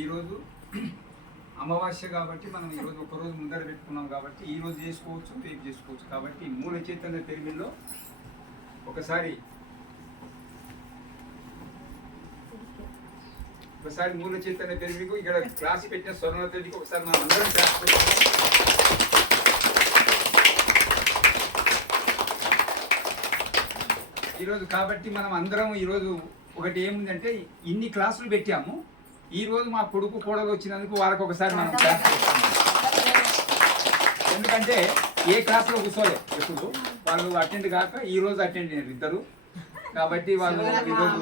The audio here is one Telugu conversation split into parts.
ఈరోజు అమావాస్య కాబట్టి మనం ఈరోజు ఒకరోజు ముందర పెట్టుకున్నాం కాబట్టి ఈరోజు చేసుకోవచ్చు, రేపు చేసుకోవచ్చు. కాబట్టి మూల చైతన్య పెరిమిల్లో ఒకసారి మూల చైతన్య పెరిమికు ఇక్కడ క్లాస్ పెట్టిన స్వర్ణతడికి ఒకసారి మనం అందరం క్లాస్ పెట్టుకున్నాం. ఈరోజు కాబట్టి మనం అందరం ఈరోజు ఒకటి ఏముందంటే ఇన్ని క్లాసులు పెట్టాము. ఈరోజు మా కొడుకు కోడలు వచ్చినందుకు వాళ్ళకి ఒకసారి మనం క్లాస్ పెడతాము. ఎందుకంటే ఏ క్లాస్లో కూర్చోలే ఎప్పుడు వాళ్ళు అటెండ్ కాక ఈరోజు అటెండ్ అయ్యారు ఇద్దరు. కాబట్టి వాళ్ళు ఈరోజు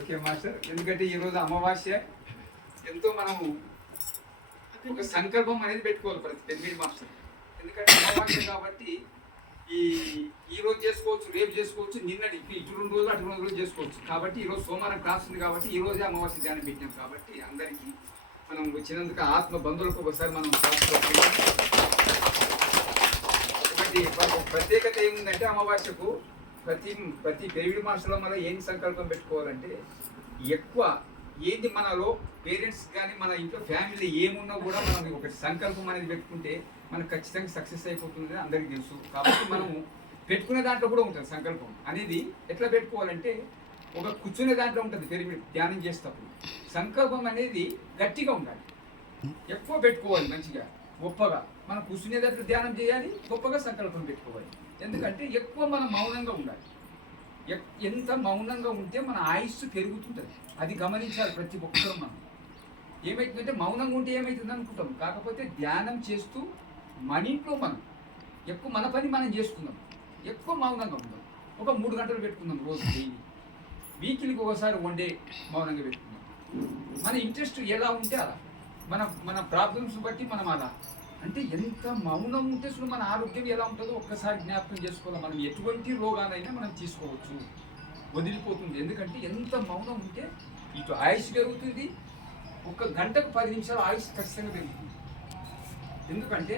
ఓకే మాస్టర్. ఎందుకంటే ఈరోజు అమావాస్య ఎంతో మనము ఒక సంకల్పం అనేది పెట్టుకోవాలి ప్రతి 8 మాస్టర్. ఎందుకంటే అమావాస్య కాబట్టి ఈ రోజు చేసుకోవచ్చు, రేపు చేసుకోవచ్చు, నిన్నటి ఇటు 2 రోజులు అటు 2 రోజులు చేసుకోవచ్చు. కాబట్టి ఈరోజు సోమవారం క్లాస్ ఉంది కాబట్టి ఈ రోజే అమావాస్య ధ్యానం పెట్టినాం. కాబట్టి అందరికీ మనం వచ్చినందుకు ఆత్మ బంధువులకు ఒకసారి మనం ఒకటి ప్రత్యేకత ఏముందంటే అమావాస్యకు ప్రతి పెరిగిడి మాసంలో మనం ఏం సంకల్పం పెట్టుకోవాలంటే ఎక్కువ ఏంది మనలో పేరెంట్స్ కానీ మన ఇంట్లో ఫ్యామిలీ ఏమున్నా కూడా మనం ఒక సంకల్పం అనేది పెట్టుకుంటే మనకు ఖచ్చితంగా సక్సెస్ అయిపోతుంది అందరికీ తెలుసు. కాబట్టి మనము పెట్టుకునే దాంట్లో కూడా ఉంటుంది సంకల్పం అనేది. ఎట్లా పెట్టుకోవాలంటే ఒక కూర్చునే దాంట్లో ఉంటుంది పిరమిడ్ ధ్యానం చేసేటప్పుడు సంకల్పం అనేది గట్టిగా ఉండాలి, ఎక్కువ పెట్టుకోవాలి, మంచిగా గొప్పగా. మనం కూర్చునే దాంట్లో ధ్యానం చేయాలి, గొప్పగా సంకల్పం పెట్టుకోవాలి. ఎందుకంటే ఎక్కువ మనం మౌనంగా ఉండాలి. ఎంత మౌనంగా ఉంటే మన ఆయుస్సు పెరుగుతుంటుంది, అది గమనించాలి ప్రతి ఒక్కరూ. మనం ఏమవుతుందంటే మౌనంగా ఉంటే ఏమవుతుంది అనుకుంటాం, కాకపోతే ధ్యానం చేస్తూ మన ఇంట్లో మనం ఎక్కువ మన పని మనం చేసుకుందాం, ఎక్కువ మౌనంగా ఉందాం. ఒక 3 గంటలు పెట్టుకుందాం రోజు, డైలీ, వీక్లీకి ఒకసారి 1 డే మౌనంగా పెట్టుకుందాం. మన ఇంట్రెస్ట్ ఎలా ఉంటే అలా, మన ప్రాబ్లమ్స్ బట్టి మనం అలా అంటే ఎంత మౌనం ఉంటే అసలు మన ఆరోగ్యం ఎలా ఉంటుందో ఒక్కసారి జ్ఞాపకం చేసుకోవాలి. మనం ఎటువంటి రోగాలైనా మనం తీసుకోవచ్చు, వదిలిపోతుంది. ఎందుకంటే ఎంత మౌనం ఉంటే ఇటు ఆయుష్ పెరుగుతుంది, 1 గంటకు 10 నిమిషాలు ఆయుష్ ఖచ్చితంగా పెరుగుతుంది. ఎందుకంటే